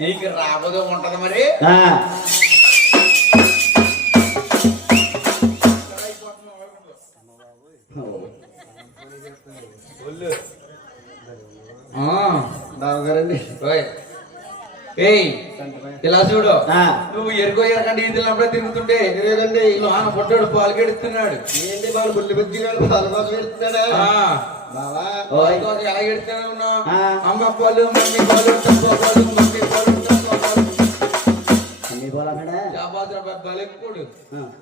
నీకు రాబోదో ఉంటది మరి. బావగారండి ఇలా చూడు, నువ్వు ఎరుగో ఎరకండి ఈదినప్పుడే తిరుగుతుంటే లేదండి పొట్టాడు పాలు గెడుతున్నాడు. ఏంటి బాబు బుల్లి బుజ్జిగాడు పాలు కోసం పెడుతున్నాడా బావా? ఎలా గెడుతున్నా ఉన్నావు? అమ్మ పాలు, మమ్మీ పాలు, తక్కువ పాలు, మమ్మీ పాలు, తక్కువ పాలు. ఎక్కుడు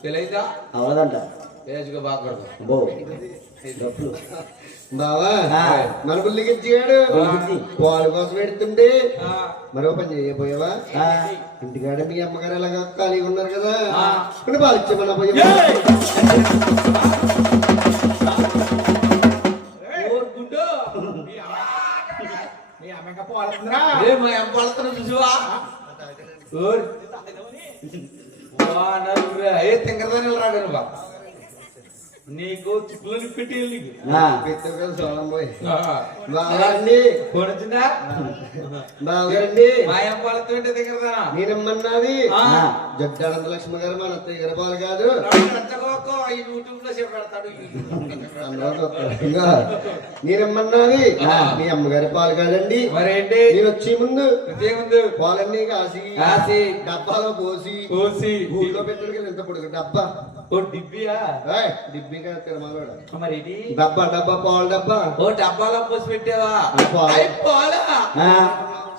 తెలియదా? అవదంట వేసుగా బాగుపడదు. బావా మన బుల్లికి ఇచ్చిగాడు పాలు కోసం పెడుతుండే మరో పని చేయబోయావా? ఇంటికాడ మీ అమ్మగారు ఎలాగ ఖాళీగా ఉన్నారు కదా, పాలు ఇచ్చేమన్నా పోయా? చూసావా తింగరదాని రాడు బా నీకు చిక్కులని పెట్టి నేనమ్మన్నది జడ్డానంద లక్ష్మి గారు మన అత్తయ్య గారి పాలు కాదు, యూట్యూబ్ లో చెప్పాడు. నేనమ్మన్నది మీ అమ్మగారి పాలు కాదండి. మరేంటి నేను వచ్చే ముందు పాలన్నీ కాసి డబ్బాలో పోసి ఊళ్ళో పెట్టడానికి ఎంత పొడుగు డబ్బా డిబ్బియా డిబ్బి కాదు తిరుమల మరి డబ్బా పాలు డబ్బా డబ్బాలో పోసి పెట్టావా?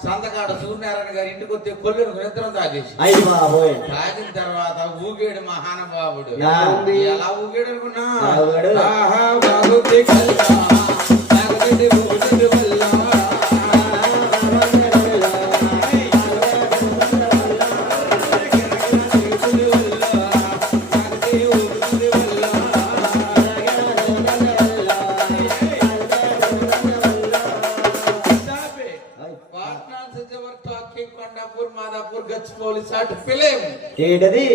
సంతకాడ సూర్యనారాయణ గారి ఇంటికి వచ్చే కొల్లు నిద్రం తాగేసి తాగిన తర్వాత ఊగాడు మహానుభావుడు. ఎలా ఊగాడు అనుకున్నా? ఏంటది?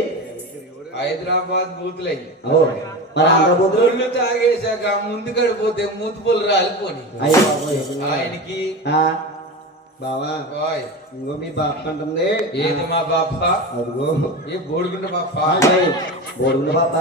హైదరాబాద్ బూతులయ్యి తాగేశాక ముందు కడిపోతే మూతి పొలు రాలిపోని ఆయనకి బావా ఇంకో మీ బాప అంటుంది. ఏది మా బాప? అదిగో ఏ బోడుగుండ బాప. బోడుగుండ బాప